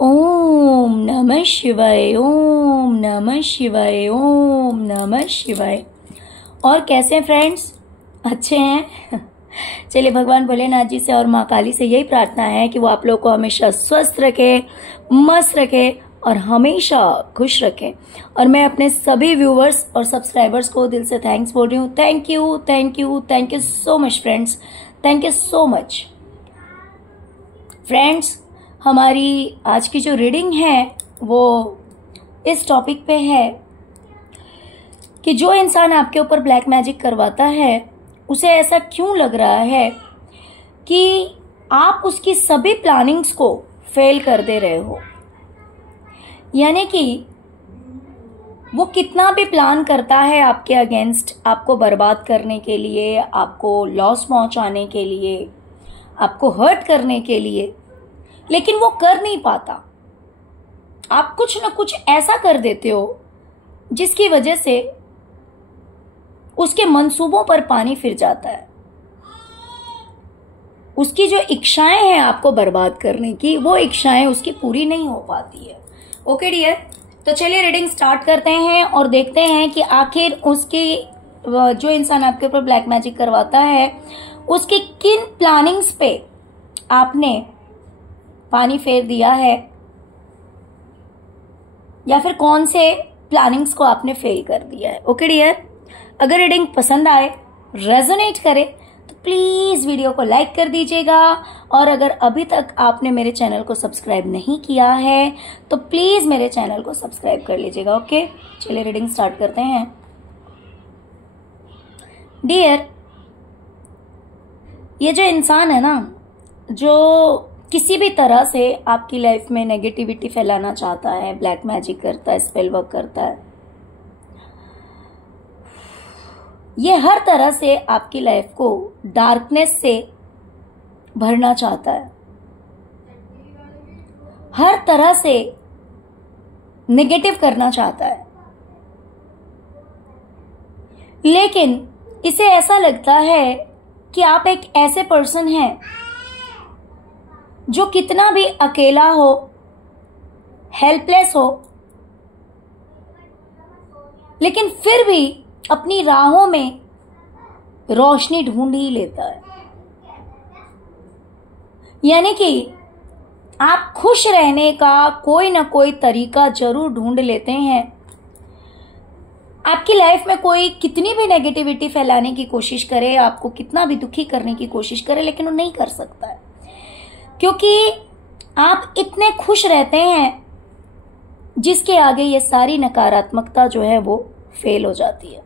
ओम नमः शिवाय, ओम नमः शिवाय, ओम नमः शिवाय। और कैसे हैं फ्रेंड्स? अच्छे हैं? चलिए, भगवान भोलेनाथ जी से और माँ काली से यही प्रार्थना है कि वो आप लोग को हमेशा स्वस्थ रखे, मस्त रखे और हमेशा खुश रखे। और मैं अपने सभी व्यूवर्स और सब्सक्राइबर्स को दिल से थैंक्स बोल रही हूँ। Thank you, thank you, thank you so much friends, thank you so much friends. हमारी आज की जो रीडिंग है वो इस टॉपिक पे है कि जो इंसान आपके ऊपर ब्लैक मैजिक करवाता है उसे ऐसा क्यों लग रहा है कि आप उसकी सभी प्लानिंग्स को फेल कर दे रहे हो। यानी कि वो कितना भी प्लान करता है आपके अगेंस्ट, आपको बर्बाद करने के लिए, आपको लॉस पहुंचाने के लिए, आपको हर्ट करने के लिए, लेकिन वो कर नहीं पाता। आप कुछ न कुछ ऐसा कर देते हो जिसकी वजह से उसके मंसूबों पर पानी फिर जाता है। उसकी जो इच्छाएं हैं आपको बर्बाद करने की, वो इच्छाएं उसकी पूरी नहीं हो पाती है। ओके डियर, तो चलिए रीडिंग स्टार्ट करते हैं और देखते हैं कि आखिर उसकी जो इंसान आपके ऊपर ब्लैक मैजिक करवाता है उसकी किन प्लानिंग्स पे आपने पानी फेर दिया है, या फिर कौन से प्लानिंग्स को आपने फेल कर दिया है। ओके डियर, अगर रीडिंग पसंद आए, रेजोनेट करे तो प्लीज वीडियो को लाइक कर दीजिएगा। और अगर अभी तक आपने मेरे चैनल को सब्सक्राइब नहीं किया है तो प्लीज मेरे चैनल को सब्सक्राइब कर लीजिएगा। ओके, चलिए रीडिंग स्टार्ट करते हैं। डियर, ये जो इंसान है ना, जो किसी भी तरह से आपकी लाइफ में नेगेटिविटी फैलाना चाहता है, ब्लैक मैजिक करता है, स्पेल वर्क करता है, ये हर तरह से आपकी लाइफ को डार्कनेस से भरना चाहता है, हर तरह से नेगेटिव करना चाहता है। लेकिन इसे ऐसा लगता है कि आप एक ऐसे पर्सन हैं जो कितना भी अकेला हो, हेल्पलेस हो, लेकिन फिर भी अपनी राहों में रोशनी ढूंढ ही लेता है। यानी कि आप खुश रहने का कोई ना कोई तरीका जरूर ढूंढ लेते हैं। आपकी लाइफ में कोई कितनी भी नेगेटिविटी फैलाने की कोशिश करे, आपको कितना भी दुखी करने की कोशिश करे, लेकिन वो नहीं कर सकता है, क्योंकि आप इतने खुश रहते हैं जिसके आगे ये सारी नकारात्मकता जो है वो फेल हो जाती है।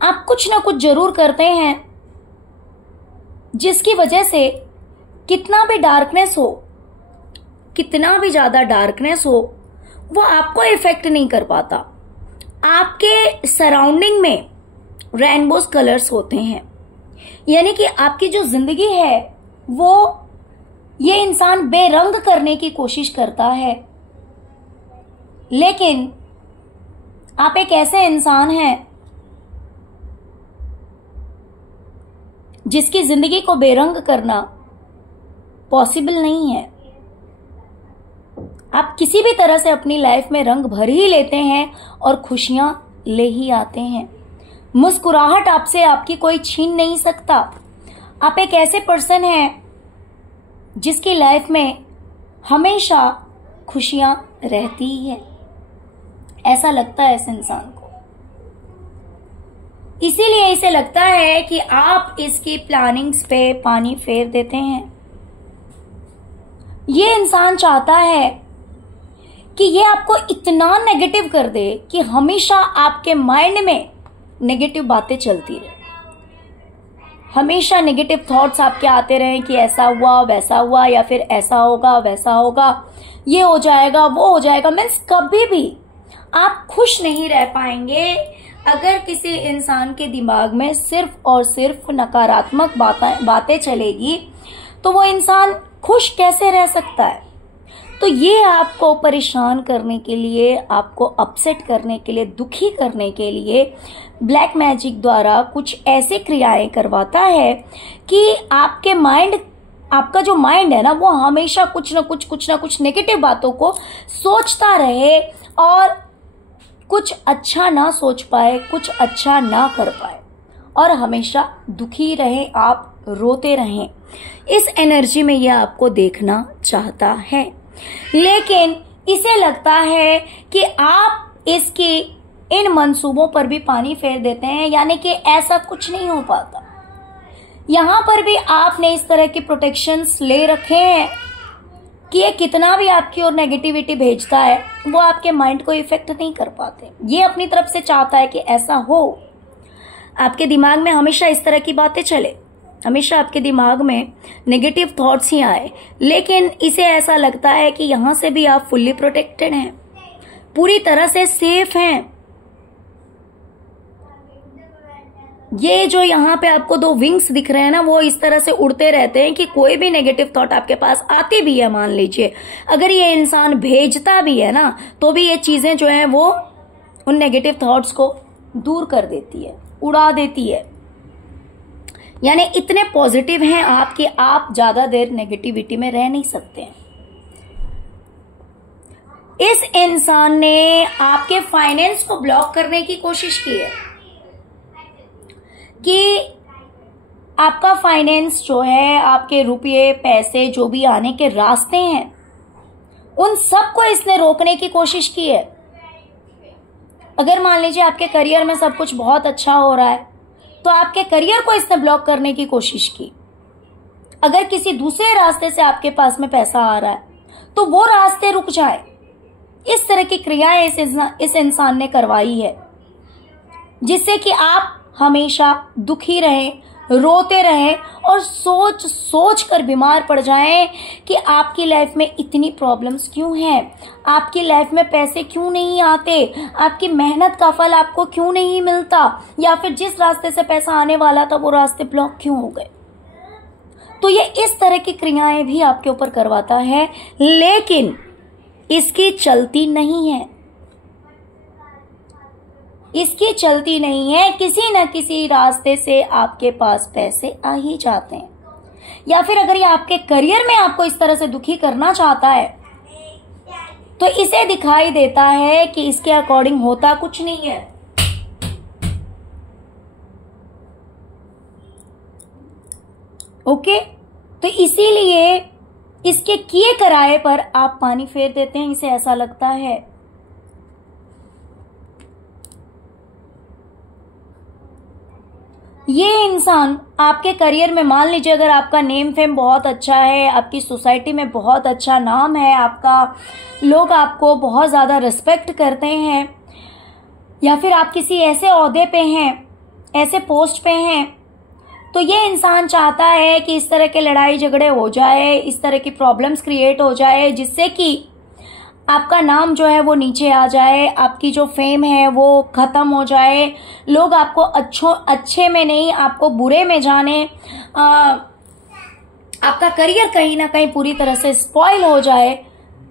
आप कुछ ना कुछ जरूर करते हैं जिसकी वजह से कितना भी डार्कनेस हो, कितना भी ज्यादा डार्कनेस हो, वो आपको इफेक्ट नहीं कर पाता। आपके सराउंडिंग में रेनबोस कलर्स होते हैं। यानी कि आपकी जो जिंदगी है वो ये इंसान बेरंग करने की कोशिश करता है, लेकिन आप एक ऐसे इंसान हैं जिसकी जिंदगी को बेरंग करना पॉसिबल नहीं है। आप किसी भी तरह से अपनी लाइफ में रंग भर ही लेते हैं और खुशियां ले ही आते हैं। मुस्कुराहट आपसे आपकी कोई छीन नहीं सकता। आप एक ऐसे पर्सन हैं जिसकी लाइफ में हमेशा खुशियां रहती ही है, ऐसा लगता है इस इंसान को। इसीलिए इसे लगता है कि आप इसकी प्लानिंग्स पे पानी फेर देते हैं। ये इंसान चाहता है कि ये आपको इतना नेगेटिव कर दे कि हमेशा आपके माइंड में नेगेटिव बातें चलती रहे, हमेशा नेगेटिव थॉट्स आपके आते रहें कि ऐसा हुआ, वैसा हुआ, या फिर ऐसा होगा, वैसा होगा, ये हो जाएगा, वो हो जाएगा। मीन्स कभी भी आप खुश नहीं रह पाएंगे। अगर किसी इंसान के दिमाग में सिर्फ और सिर्फ नकारात्मक बातें चलेगी तो वो इंसान खुश कैसे रह सकता है। तो ये आपको परेशान करने के लिए, आपको अपसेट करने के लिए, दुखी करने के लिए ब्लैक मैजिक द्वारा कुछ ऐसे क्रियाएं करवाता है कि आपके माइंड आपका जो माइंड है ना वो हमेशा कुछ ना कुछ नेगेटिव बातों को सोचता रहे और कुछ अच्छा ना सोच पाए, कुछ अच्छा ना कर पाए और हमेशा दुखी रहे, आप रोते रहें। इस एनर्जी में ये आपको देखना चाहता है, लेकिन इसे लगता है कि आप इसके इन मंसूबों पर भी पानी फेर देते हैं, यानी कि ऐसा कुछ नहीं हो पाता। यहां पर भी आपने इस तरह के प्रोटेक्शंस ले रखे हैं कि ये कितना भी आपकी ओर नेगेटिविटी भेजता है वो आपके माइंड को इफेक्ट नहीं कर पाते। ये अपनी तरफ से चाहता है कि ऐसा हो, आपके दिमाग में हमेशा इस तरह की बातें चले, हमेशा आपके दिमाग में नेगेटिव थॉट्स ही आए, लेकिन इसे ऐसा लगता है कि यहां से भी आप फुल्ली प्रोटेक्टेड हैं, पूरी तरह से सेफ हैं। ये जो यहाँ पे आपको दो विंग्स दिख रहे हैं ना, वो इस तरह से उड़ते रहते हैं कि कोई भी नेगेटिव थॉट आपके पास आती भी है, मान लीजिए अगर ये इंसान भेजता भी है ना, तो भी ये चीजें जो है वो उन नेगेटिव थॉट्स को दूर कर देती है, उड़ा देती है। यानी इतने पॉजिटिव हैं आप कि आप ज्यादा देर नेगेटिविटी में रह नहीं सकते हैं। इस इंसान ने आपके फाइनेंस को ब्लॉक करने की कोशिश की है कि आपका फाइनेंस जो है, आपके रुपये पैसे जो भी आने के रास्ते हैं, उन सबको इसने रोकने की कोशिश की है। अगर मान लीजिए आपके करियर में सब कुछ बहुत अच्छा हो रहा है तो आपके करियर को इसने ब्लॉक करने की कोशिश की। अगर किसी दूसरे रास्ते से आपके पास में पैसा आ रहा है तो वो रास्ते रुक जाए, इस तरह की क्रियाएं इस इंसान ने करवाई है, जिससे कि आप हमेशा दुखी रहें, रोते रहें और सोच सोच कर बीमार पड़ जाएं कि आपकी लाइफ में इतनी प्रॉब्लम्स क्यों हैं, आपकी लाइफ में पैसे क्यों नहीं आते, आपकी मेहनत का फल आपको क्यों नहीं मिलता, या फिर जिस रास्ते से पैसा आने वाला था वो रास्ते ब्लॉक क्यों हो गए। तो ये इस तरह की क्रियाएं भी आपके ऊपर करवाता है, लेकिन इसकी चलती नहीं है, इसकी चलती नहीं है। किसी न किसी रास्ते से आपके पास पैसे आ ही जाते हैं, या फिर अगर ये आपके करियर में आपको इस तरह से दुखी करना चाहता है तो इसे दिखाई देता है कि इसके अकॉर्डिंग होता कुछ नहीं है। ओके, तो इसीलिए इसके किए कराए पर आप पानी फेर देते हैं, इसे ऐसा लगता है। ये इंसान आपके करियर में, मान लीजिए अगर आपका नेम फेम बहुत अच्छा है, आपकी सोसाइटी में बहुत अच्छा नाम है आपका, लोग आपको बहुत ज़्यादा रिस्पेक्ट करते हैं, या फिर आप किसी ऐसे ओहदे पे हैं, ऐसे पोस्ट पे हैं, तो ये इंसान चाहता है कि इस तरह के लड़ाई झगड़े हो जाए, इस तरह की प्रॉब्लम्स क्रिएट हो जाए, जिससे कि आपका नाम जो है वो नीचे आ जाए, आपकी जो फेम है वो खत्म हो जाए, लोग आपको अच्छे में नहीं आपको बुरे में जाने, आपका करियर कहीं ना कहीं पूरी तरह से स्पॉइल हो जाए।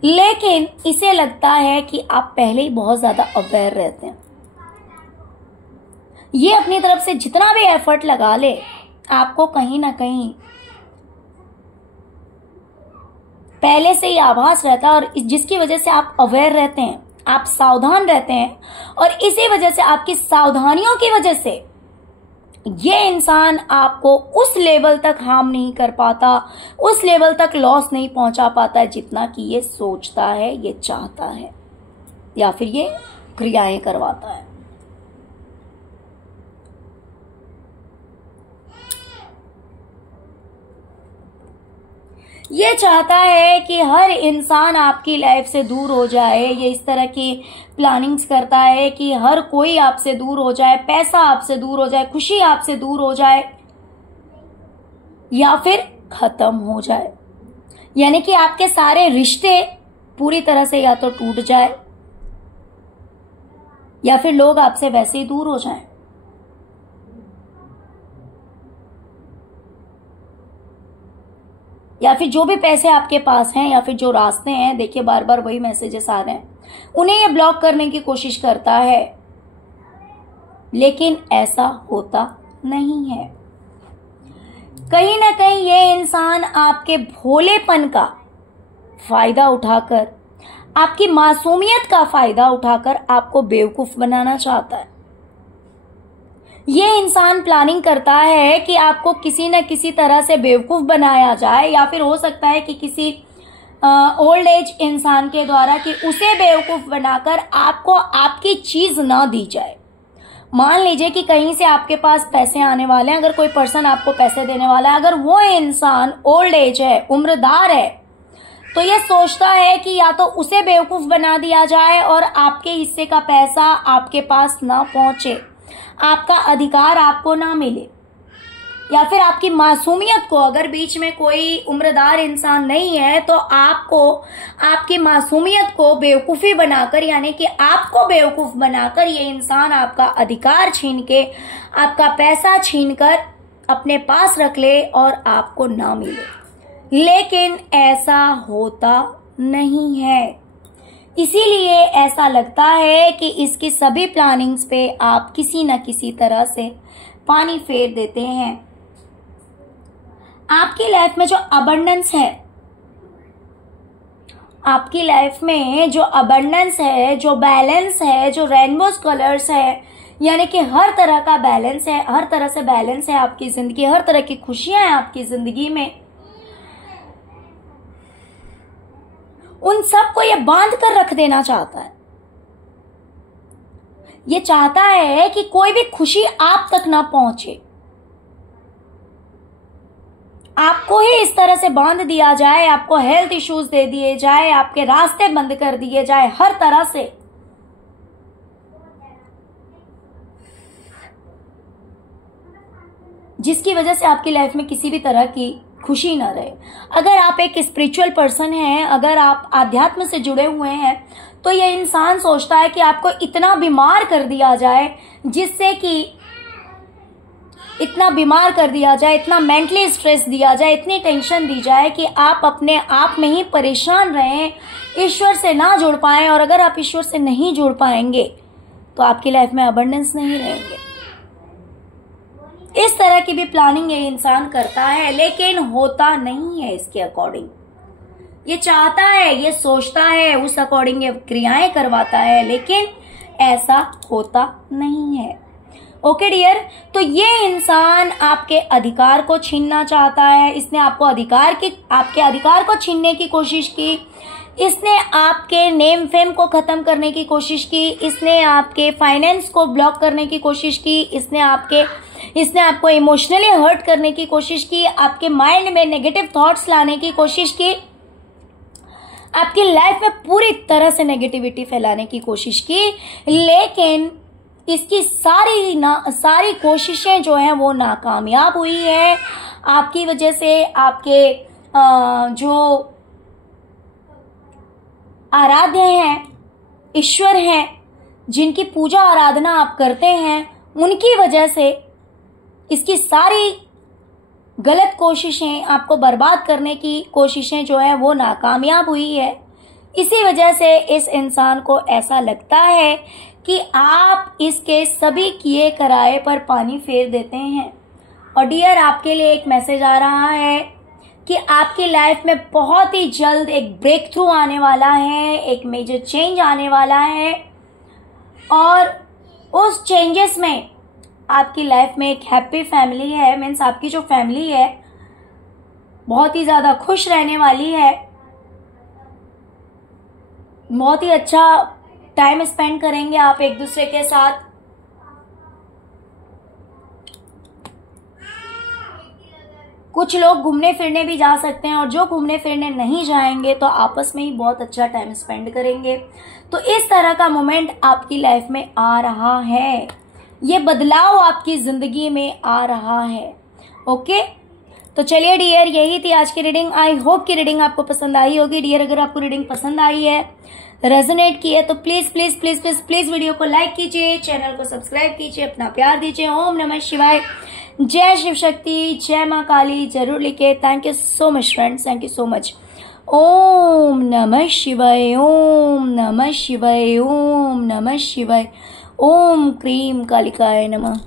लेकिन इसे लगता है कि आप पहले ही बहुत ज्यादा अवेयर रहते हैं, ये अपनी तरफ से जितना भी एफर्ट लगा ले आपको कहीं ना कहीं पहले से ही आभास रहता है, और जिसकी वजह से आप अवेयर रहते हैं, आप सावधान रहते हैं, और इसी वजह से आपकी सावधानियों की वजह से ये इंसान आपको उस लेवल तक हार्म नहीं कर पाता, उस लेवल तक लॉस नहीं पहुंचा पाता है जितना कि ये सोचता है, ये चाहता है, या फिर ये क्रियाएं करवाता है। ये चाहता है कि हर इंसान आपकी लाइफ से दूर हो जाए, ये इस तरह की प्लानिंग्स करता है कि हर कोई आपसे दूर हो जाए, पैसा आपसे दूर हो जाए, खुशी आपसे दूर हो जाए, या फिर खत्म हो जाए। यानी कि आपके सारे रिश्ते पूरी तरह से या तो टूट जाए, या फिर लोग आपसे वैसे ही दूर हो जाएं। या फिर जो भी पैसे आपके पास हैं, या फिर जो रास्ते हैं, देखिए बार बार वही मैसेजेस आ रहे हैं, उन्हें ये ब्लॉक करने की कोशिश करता है, लेकिन ऐसा होता नहीं है। कहीं ना कहीं ये इंसान आपके भोलेपन का फायदा उठाकर, आपकी मासूमियत का फायदा उठाकर आपको बेवकूफ बनाना चाहता है। ये इंसान प्लानिंग करता है कि आपको किसी न किसी तरह से बेवकूफ बनाया जाए, या फिर हो सकता है कि किसी ओल्ड एज इंसान के द्वारा कि उसे बेवकूफ बनाकर आपको आपकी चीज ना दी जाए। मान लीजिए कि कहीं से आपके पास पैसे आने वाले हैं, अगर कोई पर्सन आपको पैसे देने वाला है, अगर वो इंसान ओल्ड एज है, उम्रदार है, तो ये सोचता है कि या तो उसे बेवकूफ बना दिया जाए और आपके हिस्से का पैसा आपके पास ना पहुंचे, आपका अधिकार आपको ना मिले, या फिर आपकी मासूमियत को, अगर बीच में कोई उम्रदार इंसान नहीं है तो आपको आपकी मासूमियत को बेवकूफ़ी बनाकर, यानी कि आपको बेवकूफ़ बनाकर ये इंसान आपका अधिकार छीन के, आपका पैसा छीनकर अपने पास रख ले और आपको ना मिले। लेकिन ऐसा होता नहीं है, इसीलिए ऐसा लगता है कि इसकी सभी प्लानिंग्स पे आप किसी न किसी तरह से पानी फेर देते हैं। आपकी लाइफ में जो अबंडेंस है, आपकी लाइफ में जो अबंडेंस है, जो बैलेंस है, जो रेनबोज कलर्स है, यानी कि हर तरह का बैलेंस है, हर तरह से बैलेंस है आपकी जिंदगी, हर तरह की खुशियां हैं आपकी जिंदगी में, उन सबको ये बांध कर रख देना चाहता है। ये चाहता है कि कोई भी खुशी आप तक ना पहुंचे, आपको ही इस तरह से बांध दिया जाए, आपको हेल्थ इश्यूज दे दिए जाए, आपके रास्ते बंद कर दिए जाए हर तरह से, जिसकी वजह से आपकी लाइफ में किसी भी तरह की खुशी ना रहे। अगर आप एक स्पिरिचुअल पर्सन हैं, अगर आप आध्यात्म से जुड़े हुए हैं, तो ये इंसान सोचता है कि आपको इतना बीमार कर दिया जाए, जिससे कि इतना बीमार कर दिया जाए, इतना मेंटली स्ट्रेस दिया जाए, इतनी टेंशन दी जाए कि आप अपने आप में ही परेशान रहें, ईश्वर से ना जुड़ पाएं। और अगर आप ईश्वर से नहीं जुड़ पाएंगे तो आपकी लाइफ में अबंडेंस नहीं रहेंगे। इस तरह की भी प्लानिंग ये इंसान करता है, लेकिन होता नहीं है इसके अकॉर्डिंग। ये चाहता है, ये सोचता है, उस अकॉर्डिंग ये क्रियाएं करवाता है, लेकिन ऐसा होता नहीं है। ओके डियर, तो ये इंसान आपके अधिकार को छीनना चाहता है। इसने आपके अधिकार को छीनने की कोशिश की, इसने आपके नेम फेम को खत्म करने की कोशिश की, इसने आपके फाइनेंस को ब्लॉक करने की कोशिश की, इसने आपको इमोशनली हर्ट करने की कोशिश की, आपके माइंड में नेगेटिव थॉट्स लाने की कोशिश की, आपकी लाइफ में पूरी तरह से नेगेटिविटी फैलाने की कोशिश की। लेकिन इसकी सारी कोशिशें जो हैं वो नाकामयाब हुई है। आपकी वजह से आपके जो आराध्य हैं, ईश्वर हैं, जिनकी पूजा आराधना आप करते हैं, उनकी वजह से इसकी सारी गलत कोशिशें, आपको बर्बाद करने की कोशिशें जो है वो नाकामयाब हुई है। इसी वजह से इस इंसान को ऐसा लगता है कि आप इसके सभी किए कराए पर पानी फेर देते हैं। और डियर, आपके लिए एक मैसेज आ रहा है कि आपकी लाइफ में बहुत ही जल्द एक ब्रेक थ्रू आने वाला है, एक मेजर चेंज आने वाला है। और उस चेंजेस में आपकी लाइफ में एक हैप्पी फैमिली है, मीन्स आपकी जो फैमिली है बहुत ही ज़्यादा खुश रहने वाली है, बहुत ही अच्छा टाइम स्पेंड करेंगे आप एक दूसरे के साथ। कुछ लोग घूमने फिरने भी जा सकते हैं, और जो घूमने फिरने नहीं जाएंगे तो आपस में ही बहुत अच्छा टाइम स्पेंड करेंगे। तो इस तरह का मोमेंट आपकी लाइफ में आ रहा है, ये बदलाव आपकी जिंदगी में आ रहा है। ओके, तो चलिए डियर, यही थी आज की रीडिंग। आई होप कि रीडिंग आपको पसंद आई होगी। डियर, अगर आपको रीडिंग पसंद आई है, रेजोनेट की है, तो please please please please please video को लाइक कीजिए, चैनल को सब्सक्राइब कीजिए, अपना प्यार दीजिए। ओम नमः शिवाय, जय शिव शक्ति, जय माँ काली जरूर लिखे। Thank you so much friends, thank you so much. Om नमः शिवाय, ओम नमः शिवाय, ओम नमः शिवाय, ओम क्रीम कालिकाय नमः।